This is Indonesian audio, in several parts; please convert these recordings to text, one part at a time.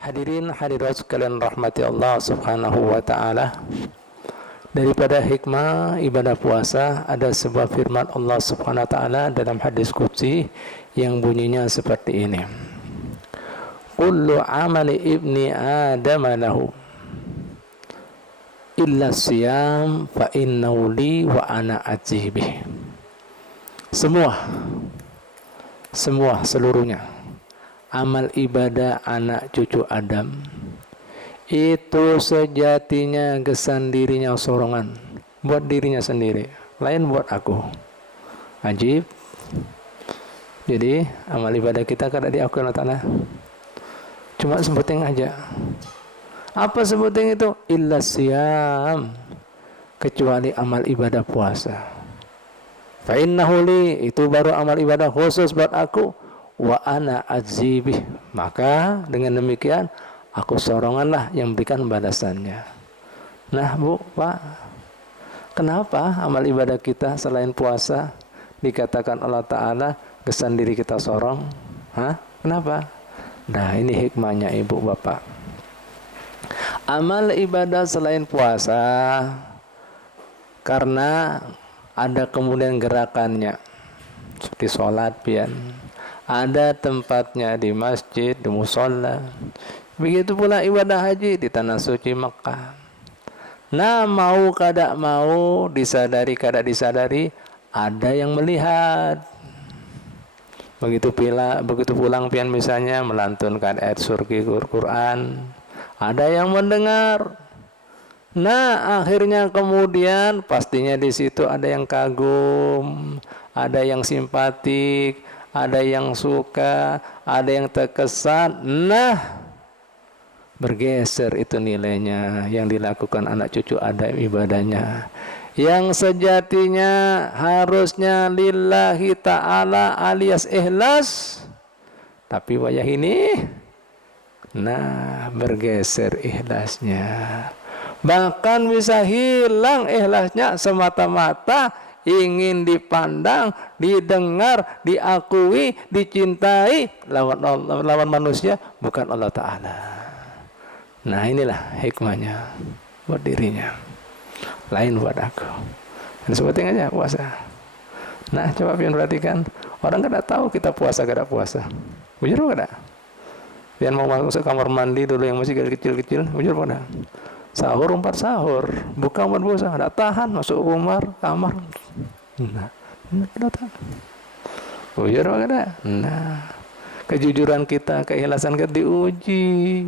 Hadirin hadirat sekalian rahmati Allah Subhanahu wa taala. Daripada hikmah ibadah puasa ada sebuah firman Allah Subhanahu wa taala dalam hadis qudsi yang bunyinya seperti ini. Kullu amali ibni Adam lahu illa siyam fa innahu li wa ana ajibih. Semua seluruhnya amal ibadah anak cucu Adam itu sejatinya gesan dirinya sorongan, buat dirinya sendiri, lain buat aku. Ajib. Jadi amal ibadah kita kada diakui oleh Allah, cuma sebuting aja. Apa sebuting itu? Illa siyam, kecuali amal ibadah puasa. Fa innahu li, itu baru amal ibadah khusus buat aku. Wa ana azibih, maka dengan demikian aku soronganlah yang berikan balasannya. Nah Bu, Pak, kenapa amal ibadah kita selain puasa dikatakan Allah Ta'ala kesan diri kita sorong? Kenapa? Nah ini hikmahnya Ibu Bapak. Amal ibadah selain puasa karena ada kemudian gerakannya seperti sholat pian, ada tempatnya di masjid, di musola. Begitu pula ibadah haji di tanah suci Mekah. Nah, mau kada mau, disadari kada disadari, ada yang melihat. Begitu pulang pian misalnya melantunkan ayat surgi Quran, ada yang mendengar. Nah, akhirnya kemudian pastinya di situ ada yang kagum, ada yang simpatik, ada yang suka, ada yang terkesan. Nah, bergeser itu nilainya yang dilakukan anak cucu Adam ibadahnya. Yang sejatinya harusnya lillahi ta'ala alias ikhlas. Tapi wayah ini, nah bergeser ikhlasnya. Bahkan bisa hilang ikhlasnya semata-mata ingin dipandang, didengar, diakui, dicintai lawan manusia, bukan Allah Ta'ala. Nah inilah hikmahnya buat dirinya, lain buat aku. Dan sebutin aja puasa. Nah coba pian perhatikan, orang kada tahu kita puasa kada puasa. Bujur kada? Pian mau masuk kamar mandi dulu yang masih kecil-kecil, bujur kada? Sahur umpat sahur, buka umpat puasa, tidak tahan masuk kamar. Nah, tidak tahan. Bujur kada? Nah, kejujuran kita, keikhlasan kita diuji.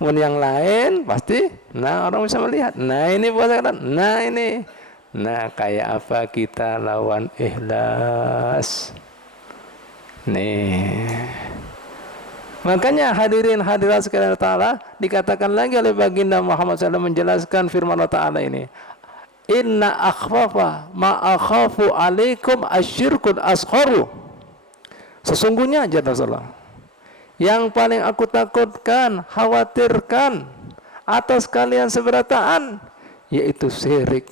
Mun yang lain pasti, nah orang bisa melihat. Nah ini puasa kada? Nah ini. Nah kayak apa kita lawan ikhlas? Nih. Makanya hadirin hadirat sekalian Ta'ala dikatakan lagi oleh baginda Muhammad SAW menjelaskan firman Allah Ta'ala ini. Inna akhwafa ma'akhafu alaikum asyirkul asgharu. Sesungguhnya aja Rasulullah, yang paling aku takutkan, khawatirkan atas kalian seberataan, yaitu syirik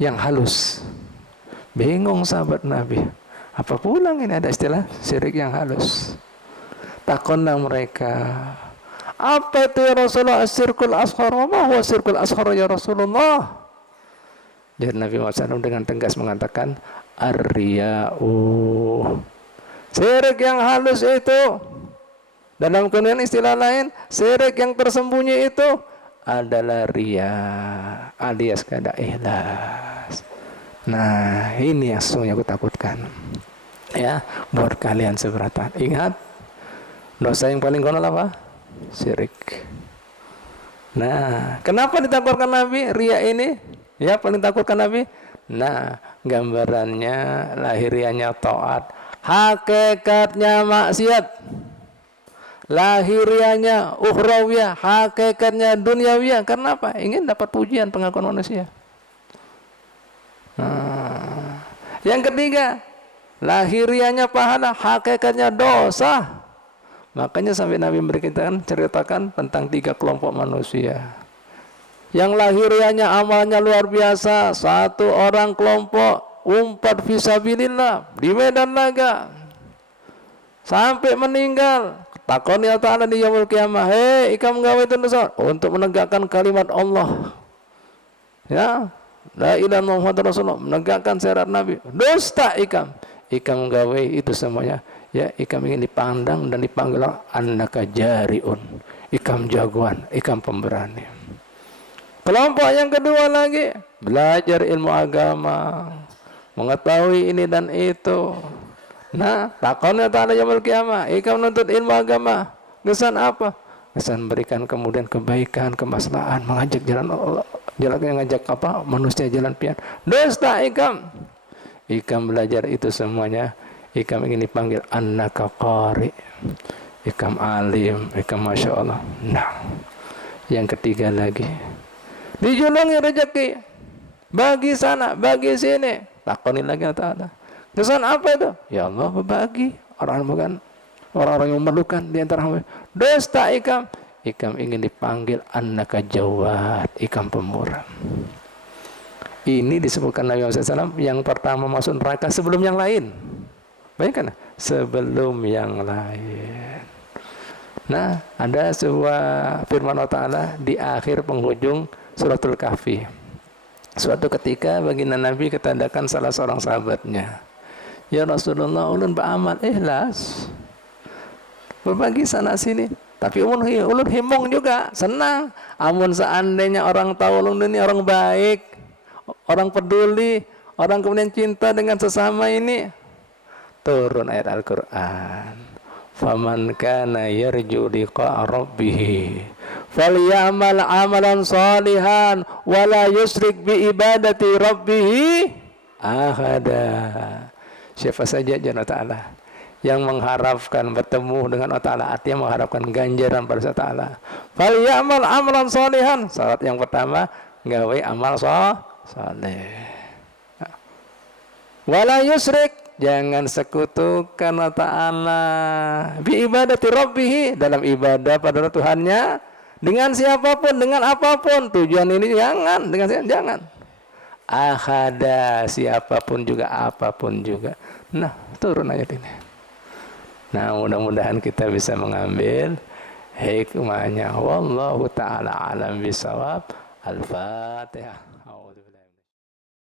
yang halus. Bingung sahabat Nabi, apa pulang ini ada istilah syirik yang halus. Takonlah mereka, apa itu ya Rasulullah asyirkul asghar? Ma huwa asyirkul asghar ya Rasulullah? Dan Nabi Muhammad SAW dengan tegas mengatakan, ar-riya'u, syirik yang halus itu, dalam kemudian istilah lain, syirik yang tersembunyi itu adalah riya, alias kada ikhlas. Nah ini yang sesungguhnya aku takutkan ya buat kalian seberatan. Ingat, dosa yang paling konyol apa? Syirik. Nah, kenapa ditakutkan Nabi riya ini? Ya, paling takutkan Nabi. Nah, gambarannya lahirianya taat, hakikatnya maksiat. Lahirianya ukhrawiyah, hakikatnya dunyawiyah. Karena apa? Ingin dapat pujian, pengakuan manusia. Nah, yang ketiga, lahirianya pahala, hakikatnya dosa. Makanya sampai Nabi ceritakan tentang 3 kelompok manusia. Yang lahirianya amalnya luar biasa, satu orang kelompok umpat fisabilillah di medan laga sampai meninggal, takoni Allah Ta'ala di yaumul qiyamah, hei ikam gawe itu untuk menegakkan kalimat Allah, ya, la ilaha illallah Muhammadur Rasulullah, menegakkan syariat Nabi. Dusta ikam gawe itu semuanya, ya, ikam ingin dipandang dan dipanggil annaka jariun, ikam jagoan, ikam pemberani. Kelompok yang kedua lagi, belajar ilmu agama, mengetahui ini dan itu. Nah, takutnya tak ada yaumul qiyamah, ikam menuntut ilmu agama, kesan apa? Kesan berikan kemudian kebaikan, kemaslahan, mengajak jalan Allah, jalan yang ngajak apa? Manusia jalan pian. Dusta ikam belajar itu semuanya, ikam ingin dipanggil annaka qari, ikam alim, ikam masya Allah. Nah, yang ketiga lagi, dijulungi rezeki, bagi sana, bagi sini, takonin lagi Allah. Kesan apa itu? Ya Allah berbagi orang-orang yang memerlukan di antara hamba. Dusta ikam ingin dipanggil annaka jawad, ikam pemurah. Ini disebutkan Nabi Muhammad SAW yang pertama masuk neraka sebelum yang lain. Bayangkan, sebelum yang lain. Nah, ada sebuah firman Allah Ta'ala di akhir penghujung suratul Kahfi. Suatu ketika baginda Nabi ketandakan salah seorang sahabatnya, ya Rasulullah, ulun beramal ikhlas, berbagi sana sini, tapi ulun himung juga, senang. Amun seandainya orang tahu ulun ini orang baik, orang peduli, orang kemudian cinta dengan sesama ini, turun ayat Al-Quran, faman kana yarju liqa rabbih falyamal amalan salihan wala yusrik bi ibadati rabbih ahada. Siapa saja Allah Ta'ala yang mengharapkan bertemu dengan Allah Ta'ala, artinya mengharapkan ganjaran pada Allah Ta'ala, falyamal amalan salihan, syarat yang pertama gawe amal saleh, wala yusrik, jangan sekutukan Allah Ta'ala bi ibadati rabbih, dalam ibadah pada Tuhannya, dengan siapapun, dengan apapun. Tujuan ini jangan ahada, siapapun juga, apapun juga. Nah, turun ayat ini. Nah, mudah-mudahan kita bisa mengambil hikmahnya. Wallahu ta'ala alam bisawab. Al-Fatihah.